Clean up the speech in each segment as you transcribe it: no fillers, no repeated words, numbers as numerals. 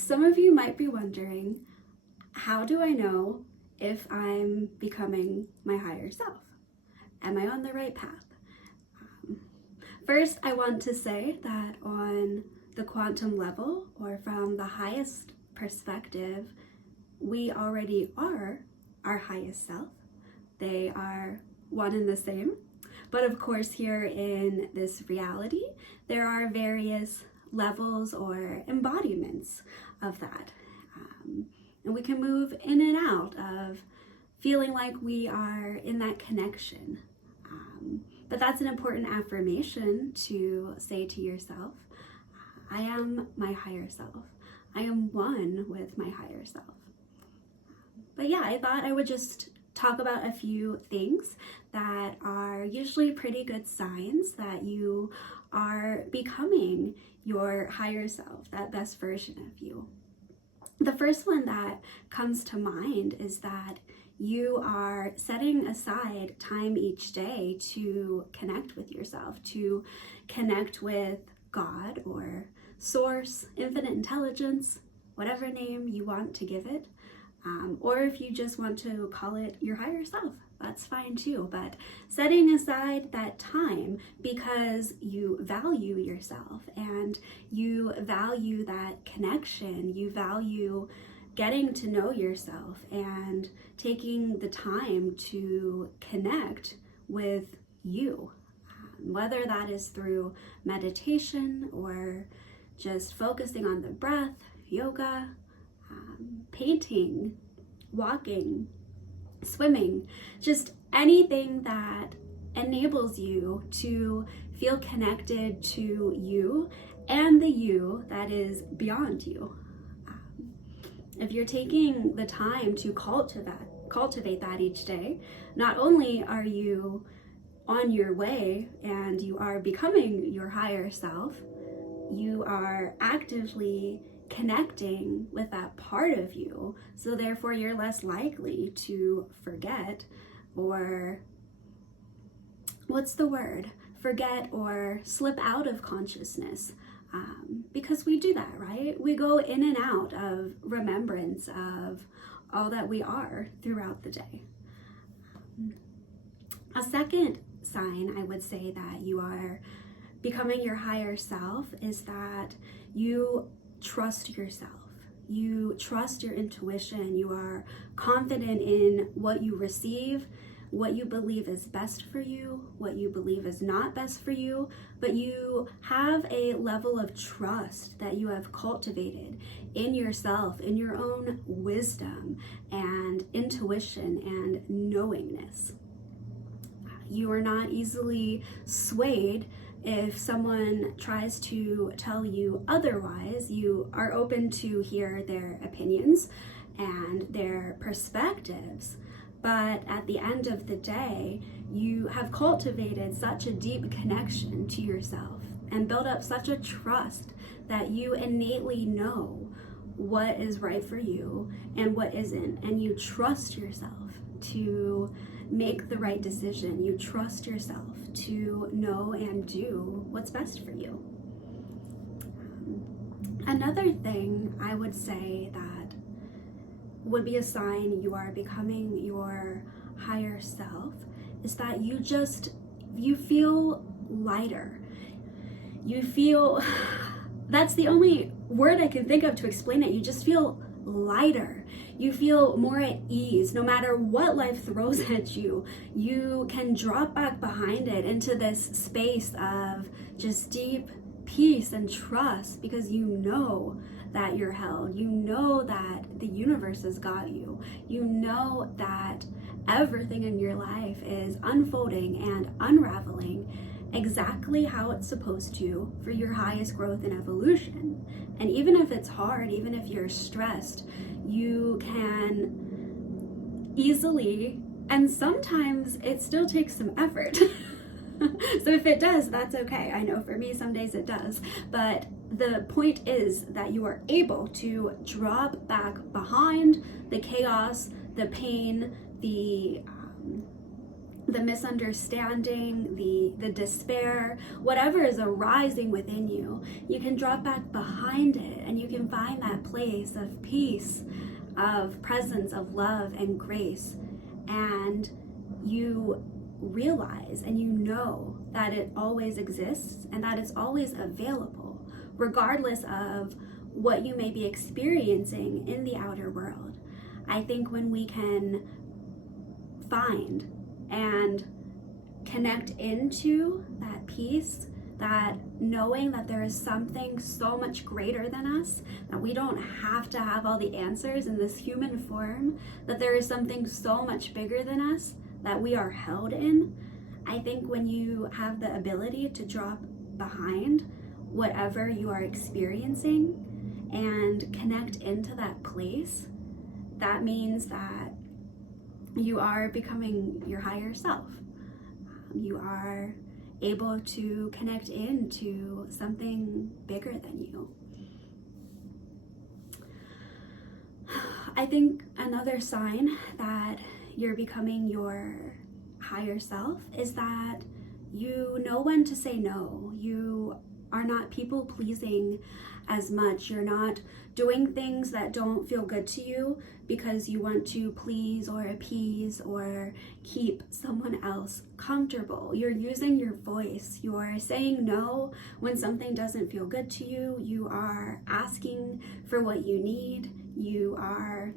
Some of you might be wondering, how do I know if I'm becoming my higher self? Am I on the right path? First, I want to say that on the quantum level, or from the highest perspective, we already are our highest self. They are one and the same. But of course, here in this reality, there are various levels or embodiments of that. And we can move in and out of feeling like we are in that connection. But that's an important affirmation to say to yourself. I am my higher self. I am one with my higher self. But yeah, I thought I would just talk about a few things that are usually pretty good signs that you are becoming your higher self, that best version of you. The first one that comes to mind is that you are setting aside time each day to connect with yourself, to connect with God or Source, Infinite Intelligence, whatever name you want to give it. Or if you just want to call it your higher self, that's fine too. But setting aside that time because you value yourself and you value that connection, you value getting to know yourself and taking the time to connect with you, whether that is through meditation or just focusing on the breath, yoga, painting, walking, swimming, just anything that enables you to feel connected to you and the you that is beyond you. If you're taking the time to cultivate that each day, not only are you on your way and you are becoming your higher self, you are actively connecting with that part of you, so therefore you're less likely to forget or forget or slip out of consciousness, because we do that, right? We go in and out of remembrance of all that we are throughout the day. A second sign I would say that you are becoming your higher self is that you trust yourself. You trust your intuition. You are confident in what you receive, what you believe is best for you, what you believe is not best for you, but you have a level of trust that you have cultivated in yourself, in your own wisdom and intuition and knowingness. You are not easily swayed if someone tries to tell you otherwise. You are open to hear their opinions and their perspectives, but at the end of the day, you have cultivated such a deep connection to yourself and built up such a trust that you innately know what is right for you and what isn't, and you trust yourself to make the right decision. You trust yourself to know and do what's best for you. Another thing I would say that would be a sign you are becoming your higher self is that you feel lighter. You feel, that's the only word I can think of to explain it. You just feel lighter. You feel more at ease. No matter what life throws at you, you can drop back behind it into this space of just deep peace and trust, because you know that you're held. You know that the universe has got you. You know that everything in your life is unfolding and unraveling exactly how it's supposed to for your highest growth and evolution. And even if it's hard, even if you're stressed, you can easily, and sometimes it still takes some effort. So if it does, that's okay. I know for me, some days it does. But the point is that you are able to drop back behind the chaos, the pain, the the misunderstanding, the despair, whatever is arising within you, you can drop back behind it and you can find that place of peace, of presence, of love and grace. And you realize and you know that it always exists and that it's always available, regardless of what you may be experiencing in the outer world. I think when we can find and connect into that peace, that knowing that there is something so much greater than us, that we don't have to have all the answers in this human form, that there is something so much bigger than us that we are held in. I think when you have the ability to drop behind whatever you are experiencing and connect into that place, that means that you are becoming your higher self. You are able to connect into something bigger than you. I think another sign that you're becoming your higher self is that you know when to say no. You are not people pleasing as much. You're not doing things that don't feel good to you because you want to please or appease or keep someone else comfortable. You're using your voice. You're saying no when something doesn't feel good to you. You are asking for what you need. You are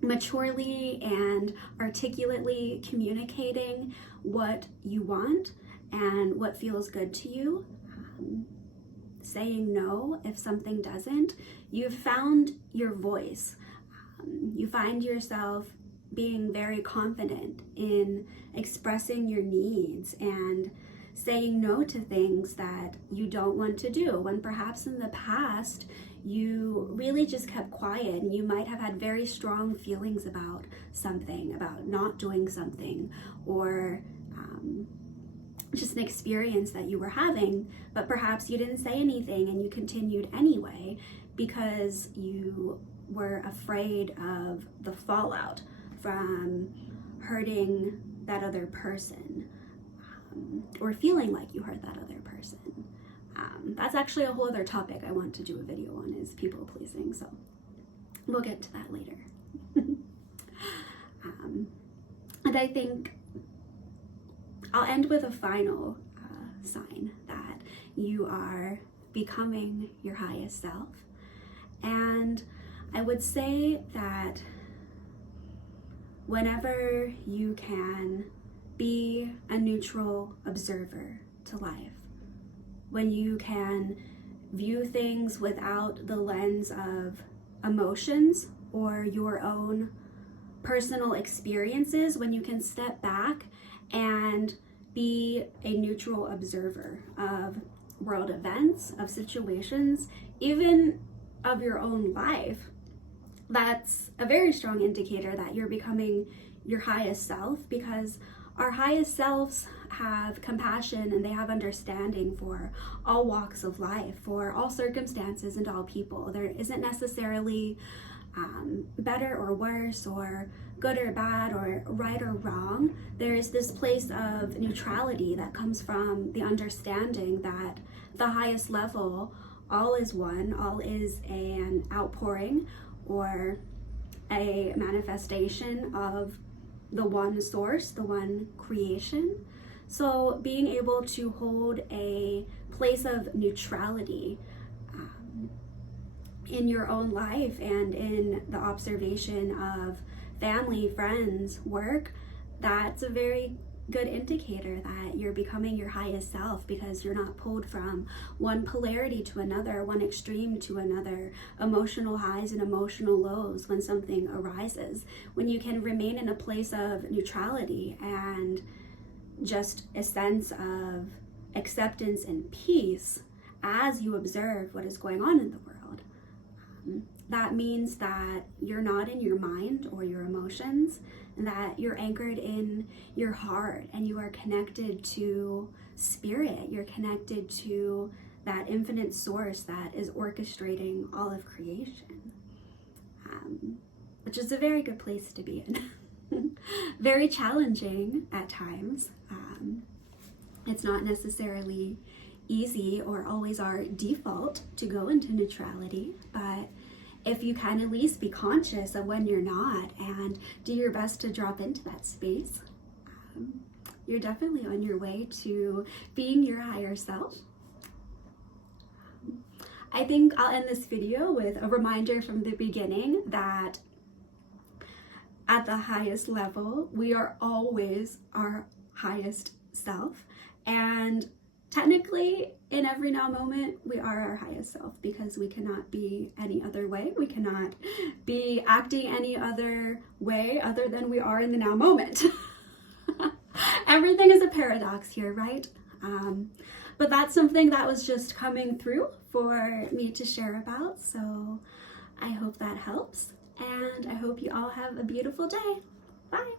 maturely and articulately communicating what you want and what feels good to you. Saying no if something doesn't. You've found your voice. You find yourself being very confident in expressing your needs and saying no to things that you don't want to do, when perhaps in the past you really just kept quiet and you might have had very strong feelings about something, about not doing something, or just an experience that you were having, but perhaps you didn't say anything and you continued anyway because you were afraid of the fallout from hurting that other person, or feeling like you hurt that other person. That's actually a whole other topic I want to do a video on, is people pleasing, so we'll get to that later. And I think I'll end with a final sign that you are becoming your highest self. And I would say that whenever you can be a neutral observer to life, when you can view things without the lens of emotions or your own personal experiences, when you can step back and be a neutral observer of world events, of situations, even of your own life, that's a very strong indicator that you're becoming your highest self, because our highest selves have compassion and they have understanding for all walks of life, for all circumstances and all people. There isn't necessarily better or worse, or good or bad, or right or wrong. There is this place of neutrality that comes from the understanding that the highest level, all is one, all is an outpouring or a manifestation of the one source, the one creation. So being able to hold a place of neutrality in your own life and in the observation of family, friends, work, that's a very good indicator that you're becoming your highest self, because you're not pulled from one polarity to another, one extreme to another, emotional highs and emotional lows when something arises. When you can remain in a place of neutrality and just a sense of acceptance and peace as you observe what is going on in the world. That means that you're not in your mind or your emotions, and that you're anchored in your heart and you are connected to spirit. You're connected to that infinite source that is orchestrating all of creation, which is a very good place to be in. very challenging at times. It's not necessarily easy or always our default to go into neutrality, but if you can at least be conscious of when you're not and do your best to drop into that space, you're definitely on your way to being your higher self. I think I'll end this video with a reminder from the beginning that at the highest level, we are always our highest self. And technically, in every now moment, we are our highest self because we cannot be any other way. We cannot be acting any other way other than we are in the now moment. Everything is a paradox here, right? But that's something that was just coming through for me to share about. So I hope that helps. And I hope you all have a beautiful day. Bye.